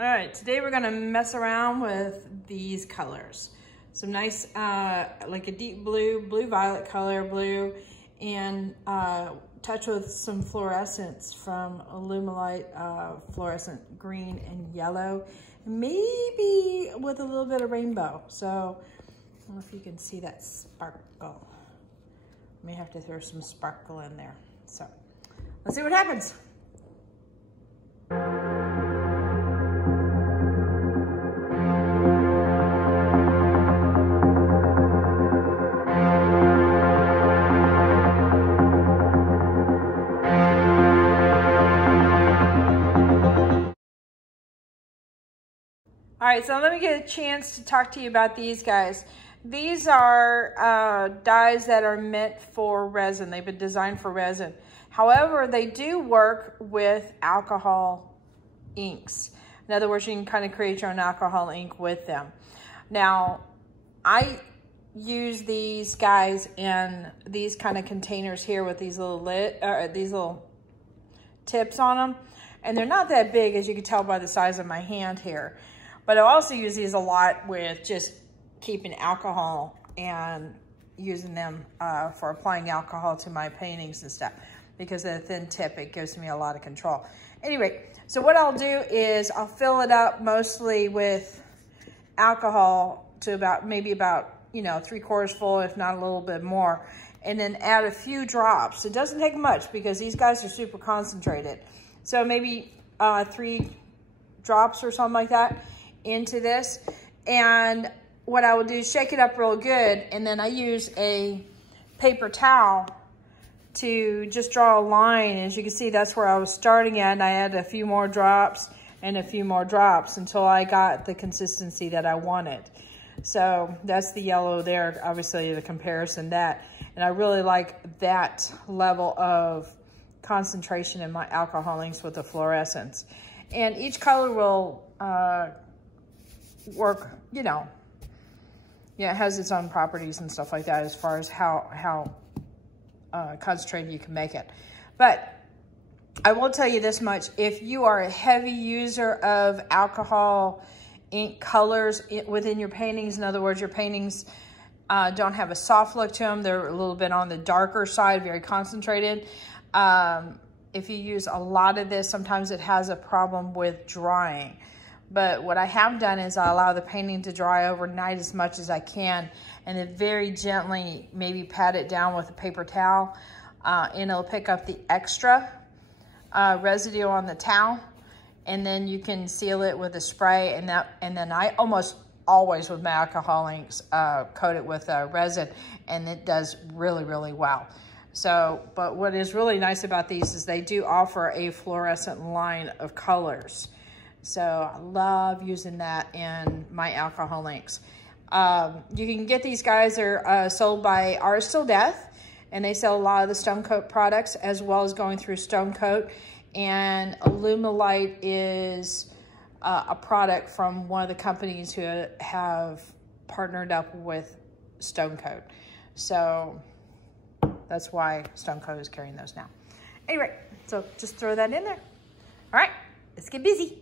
All right, today we're gonna mess around with these colors. Some nice, like a deep blue, blue-violet color, blue, and touch with some fluorescents from Illumilite fluorescent green and yellow, and maybe with a little bit of rainbow. So I don't know if you can see that sparkle. May have to throw some sparkle in there. So let's see what happens. All right, so let me get a chance to talk to you about these guys. These are dyes that are meant for resin. They've been designed for resin. However, they do work with alcohol inks. In other words, you can kind of create your own alcohol ink with them. Now, I use these guys in these kind of containers here with these little tips on them. And they're not that big, as you can tell by the size of my hand here. But I also use these a lot with just keeping alcohol and using them for applying alcohol to my paintings and stuff. Because of the thin tip, it gives me a lot of control. Anyway, so what I'll do is I'll fill it up mostly with alcohol to maybe about, you know, 3/4 full, if not a little bit more. And then add a few drops. It doesn't take much because these guys are super concentrated. So maybe 3 drops or something like that into this. And what I will do is shake it up real good, and then I use a paper towel to just draw a line. As you can see, that's where I was starting at, and I added a few more drops and a few more drops until I got the consistency that I wanted. So that's the yellow there, obviously the comparison that. And I really like that level of concentration in my alcohol inks with the fluorescents. And each color will work, you know, yeah, it has its own properties and stuff like that as far as how concentrated you can make it. But I will tell you this much: if you are a heavy user of alcohol ink colors within your paintings, in other words, your paintings don't have a soft look to them, they're a little bit on the darker side, very concentrated. If you use a lot of this, sometimes it has a problem with drying. But what I have done is I allow the painting to dry overnight as much as I can, and then very gently maybe pat it down with a paper towel, and it'll pick up the extra residue on the towel, and then you can seal it with a spray. And then I almost always with my alcohol inks coat it with resin, and it does really, really well. So, but what is really nice about these is they do offer a fluorescent line of colors. So I love using that in my alcohol inks. You can get these guys, they're sold by Artist Till Death, and they sell a lot of the Stone Coat products as well as going through Stone Coat. And Illumilite is a product from one of the companies who have partnered up with Stone Coat. So that's why Stone Coat is carrying those now. Anyway, so just throw that in there. All right, let's get busy.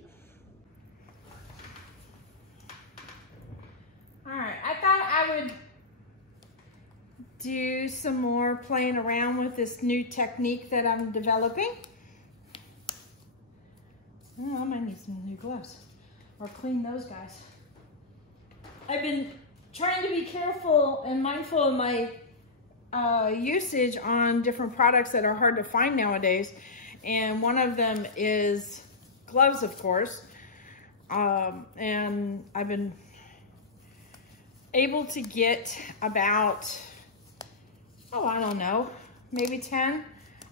All right, I thought I would do some more playing around with this new technique that I'm developing. Oh, I might need some new gloves or clean those guys. I've been trying to be careful and mindful of my usage on different products that are hard to find nowadays. And one of them is gloves, of course. And I've been able to get about, oh, I don't know, maybe 10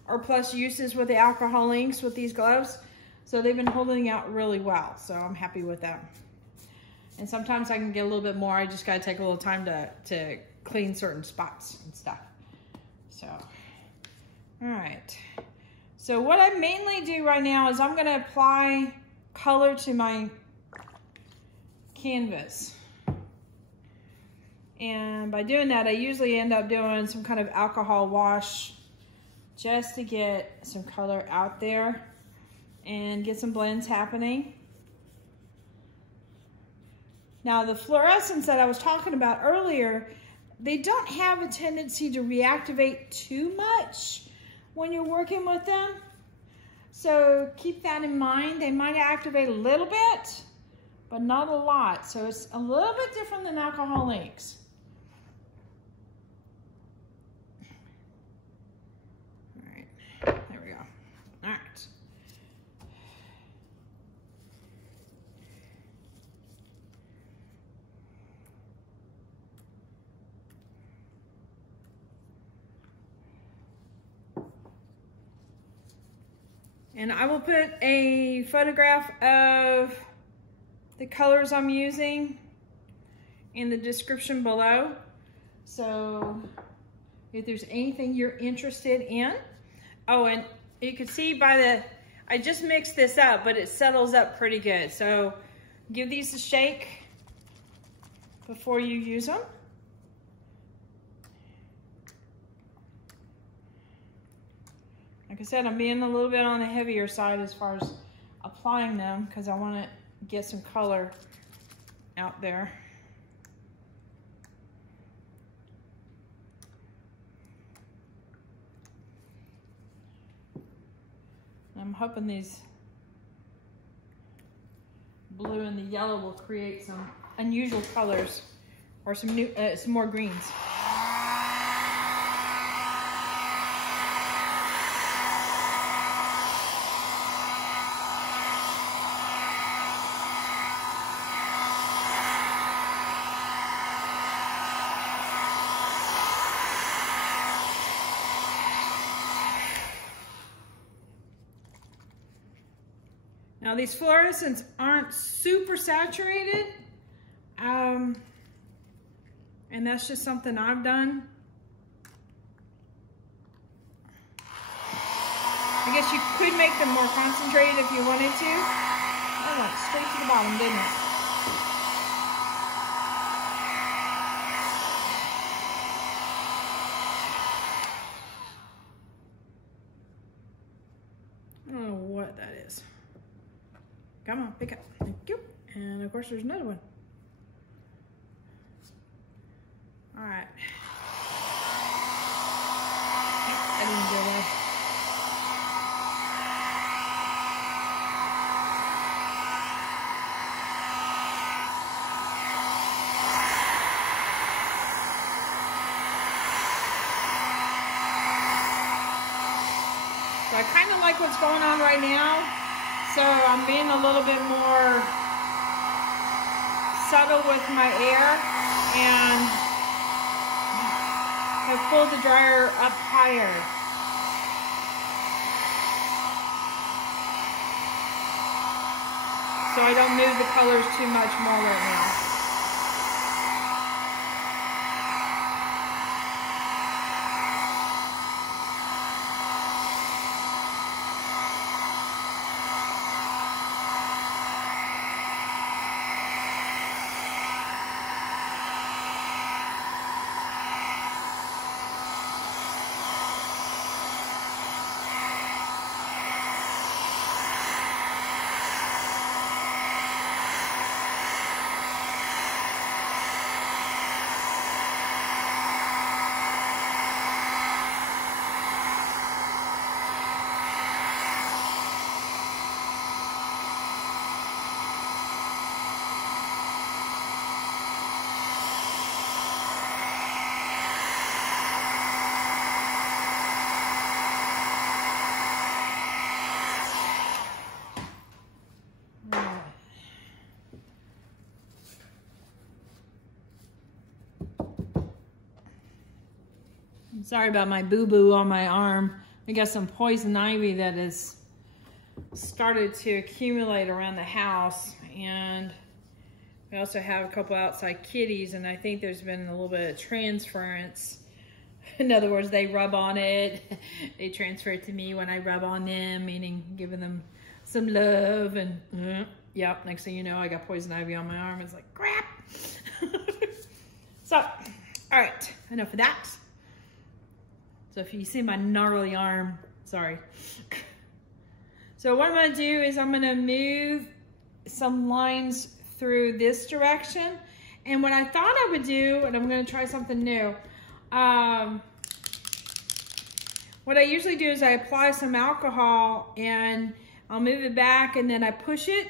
or plus uses with the alcohol inks with these gloves. So they've been holding out really well. So I'm happy with that. And sometimes I can get a little bit more. I just gotta take a little time to clean certain spots and stuff. So, all right. So what I mainly do right now is I'm gonna apply color to my canvas. And by doing that, I usually end up doing some kind of alcohol wash just to get some color out there and get some blends happening. Now the fluorescents that I was talking about earlier, they don't have a tendency to reactivate too much when you're working with them. So keep that in mind. They might activate a little bit, but not a lot. So it's a little bit different than alcohol inks. All right, there we go. All right. And I will put a photograph of the colors I'm using in the description below. So if there's anything you're interested in. Oh, and you can see by the, I just mixed this up, but it settles up pretty good. So give these a shake before you use them. Like I said, I'm being a little bit on the heavier side as far as applying them because I want to get some color out there. I'm hoping these blue and the yellow will create some unusual colors or some new, some more greens. Now these fluorescents aren't super saturated, and that's just something I've done. I guess you could make them more concentrated if you wanted to. Oh, went straight to the bottom, didn't it? I don't know what that is. Come on, pick up. Thank you. And of course, there's another one. All right. I didn't go there. So I kind of like what's going on right now. So I'm being a little bit more subtle with my air and have pulled the dryer up higher. So I don't move the colors too much more right now. Sorry about my boo-boo on my arm. We got some poison ivy that has started to accumulate around the house, and we also have a couple outside kitties, and I think there's been a little bit of transference. In other words, they rub on it. They transfer it to me when I rub on them, meaning giving them some love, and yep, next thing you know, I got poison ivy on my arm. It's like, crap. So, all right, enough of that. So if you see my gnarly arm, sorry. So what I'm gonna do is I'm gonna move some lines through this direction And what I thought I would do, and I'm gonna try something new, what I usually do is I apply some alcohol and I'll move it back and then I push it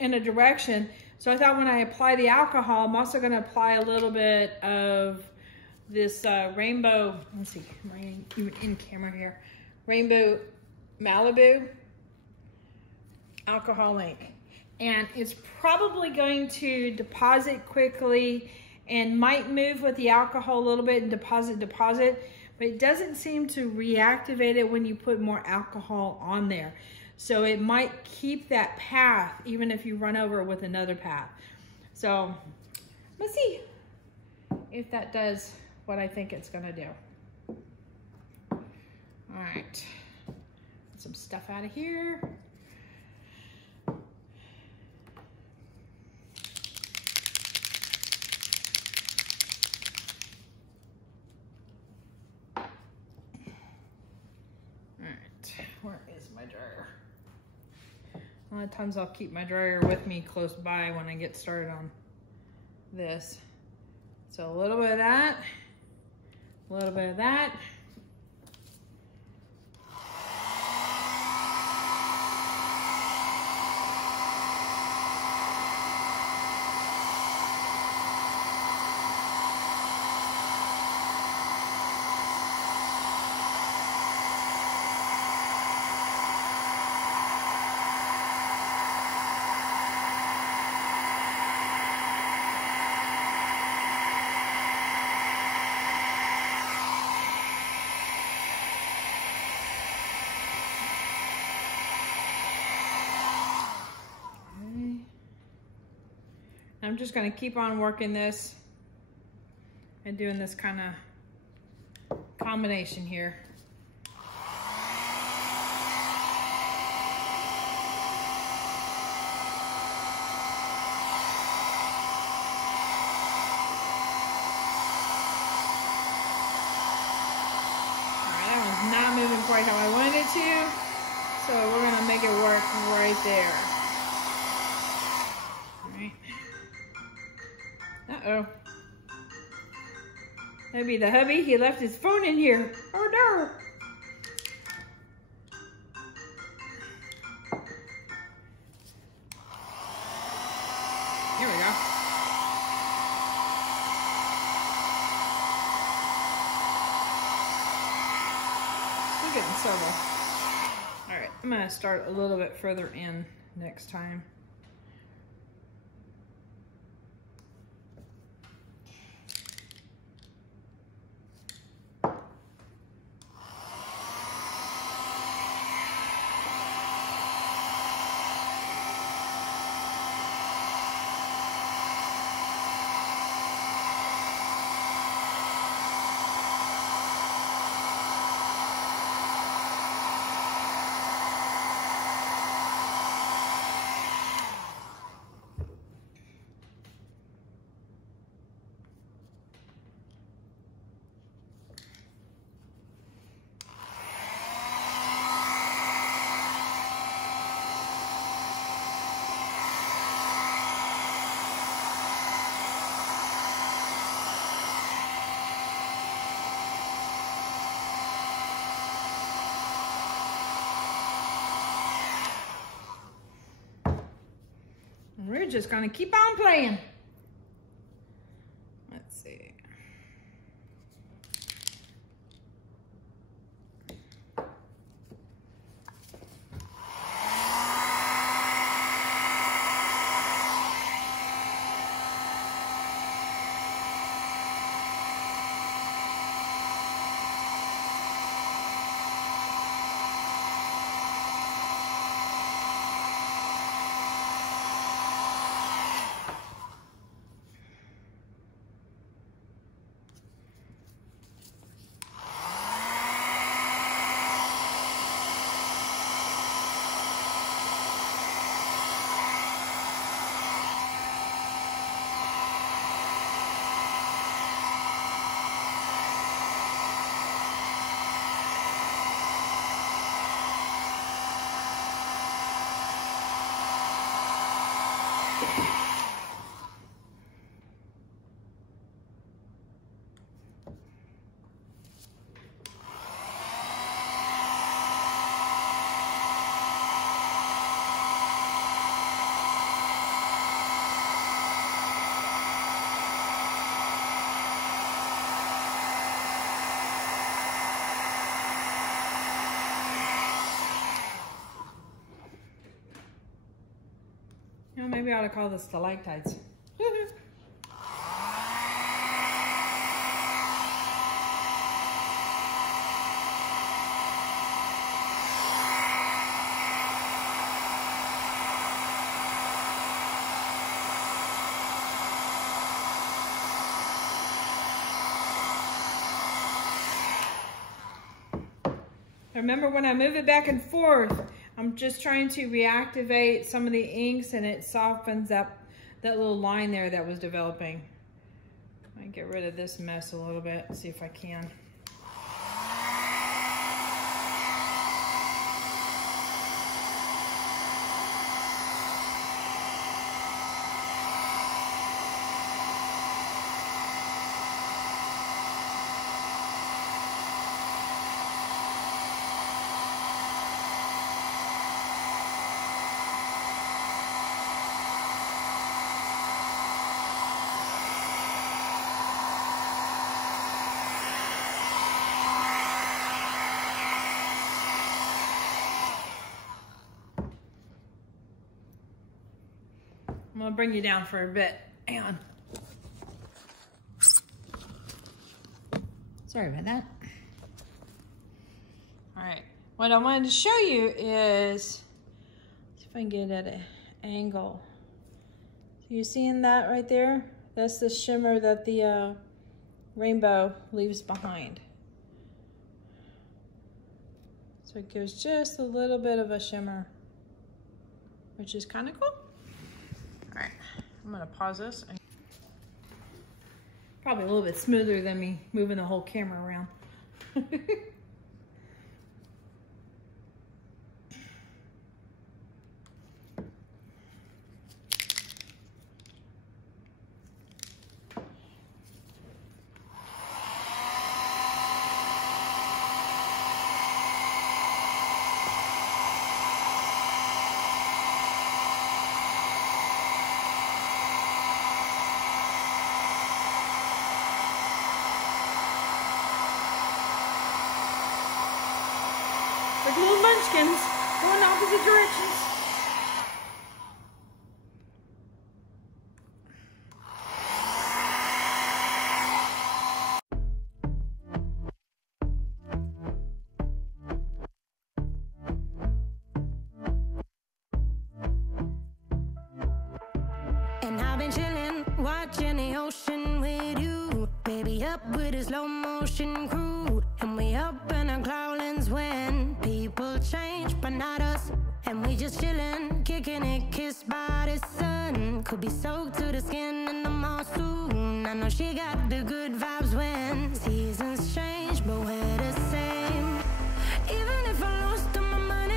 in a direction. So I thought when I apply the alcohol, I'm also gonna apply a little bit of this rainbow, let's see, am I even in camera here? Rainbow Malibu alcohol ink. And it's probably going to deposit quickly and might move with the alcohol a little bit and deposit, but it doesn't seem to reactivate it when you put more alcohol on there. So it might keep that path even if you run over with another path. So let's see if that does what I think it's gonna do. All right, get some stuff out of here. Where is my dryer? A lot of times I'll keep my dryer with me close by when I get started on this. So a little bit of that, a little bit of that. I'm just gonna keep on working this and doing this kind of combination here. That one's not moving quite how I wanted it to, so we're gonna make it work right there. Uh-oh. Maybe the hubby, he left his phone in here. Oh no. Here we go. We're getting several. All right, I'm gonna start a little bit further in next time. We're just gonna keep on playing. Let's see. Well, maybe I ought to call this stalactites. Remember, when I move it back and forth, I'm just trying to reactivate some of the inks, and it softens up that little line there that was developing. I might get rid of this mess a little bit, see if I can. I'm gonna bring you down for a bit. Hang on. Sorry about that. All right, what I wanted to show you is, see if I can get it at an angle. So you seeing that right there? That's the shimmer that the rainbow leaves behind. So it gives just a little bit of a shimmer, which is kind of cool. All right, I'm gonna pause this. Probably a little bit smoother than me moving the whole camera around. Like little munchkins going opposite directions. And I've been chilling, watching the ocean with you. Baby, up with a slow motion crew. And we up in our clouds when people change, but not us. And we just chillin', kicking it, kissed by the sun. Could be soaked to the skin in the mall soon. I know she got the good vibes when seasons change, but we're the same. Even if I lost all my money,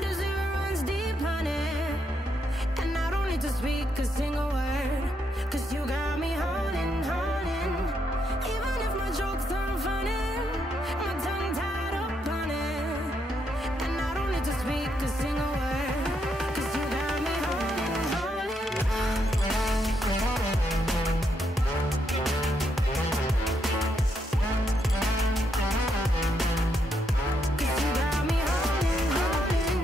the zero runs deep, honey. And I don't need to speak a single word, 'cause you got me holding, holding. Even if my jokes aren't funny, my tongue tied up on it. And I don't need to speak a single word, 'cause you got me holding, holding. 'Cause you got me holding, holding.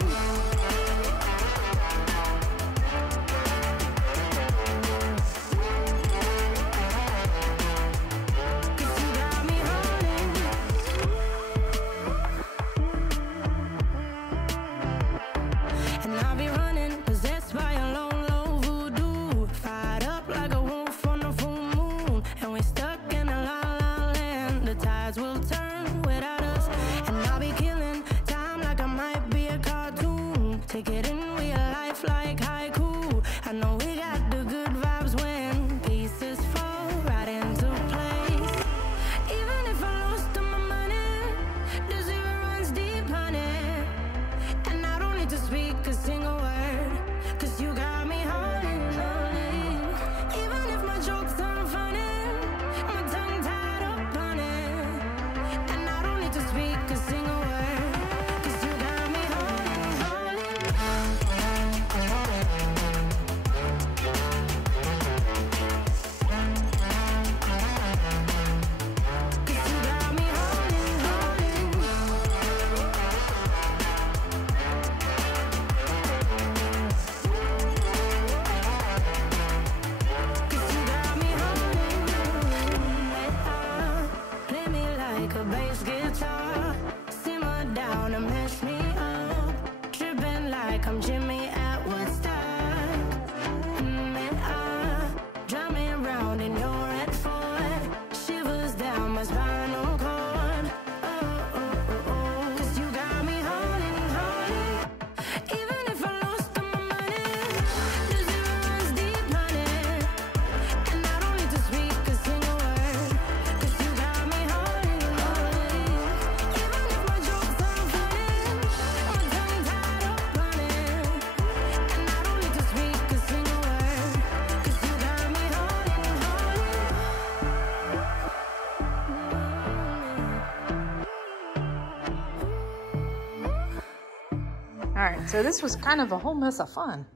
So this was kind of a whole mess of fun.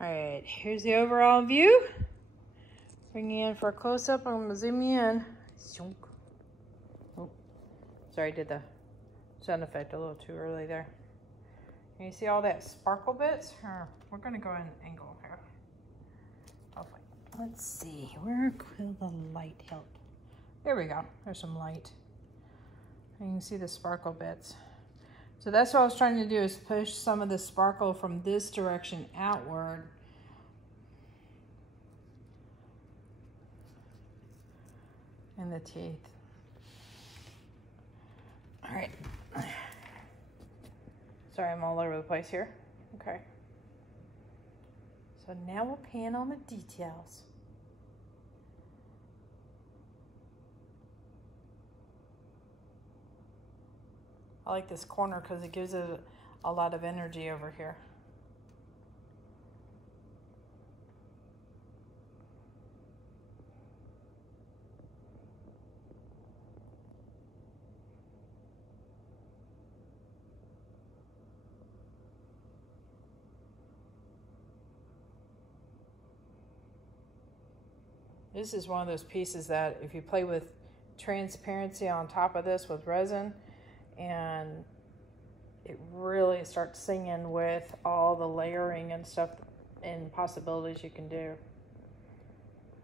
All right, here's the overall view. Bring you in for a close-up. I'm gonna zoom you in. Oh, sorry, I did the sound effect a little too early there. Can you see all that sparkle bits? We're gonna go in an angle here. Hopefully. Let's see, where will the light help? There we go, there's some light. You can see the sparkle bits. So that's what I was trying to do, is push some of the sparkle from this direction outward. And the teeth. All right. Sorry, I'm all over the place here. Okay. So now we'll pan on the details. I like this corner because it gives it a lot of energy over here. This is one of those pieces that if you play with transparency on top of this with resin, and it really starts singing with all the layering and stuff and possibilities you can do.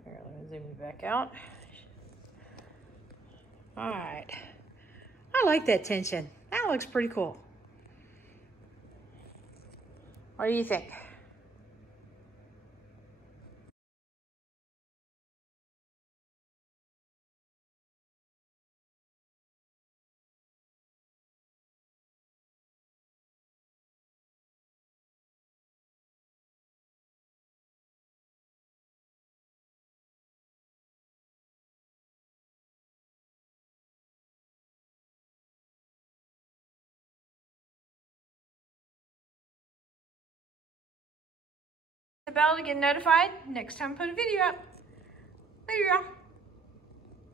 Here, let me zoom you back out. All right. I like that tension. That looks pretty cool. What do you think? The bell to get notified next time I put a video up. Later, y'all.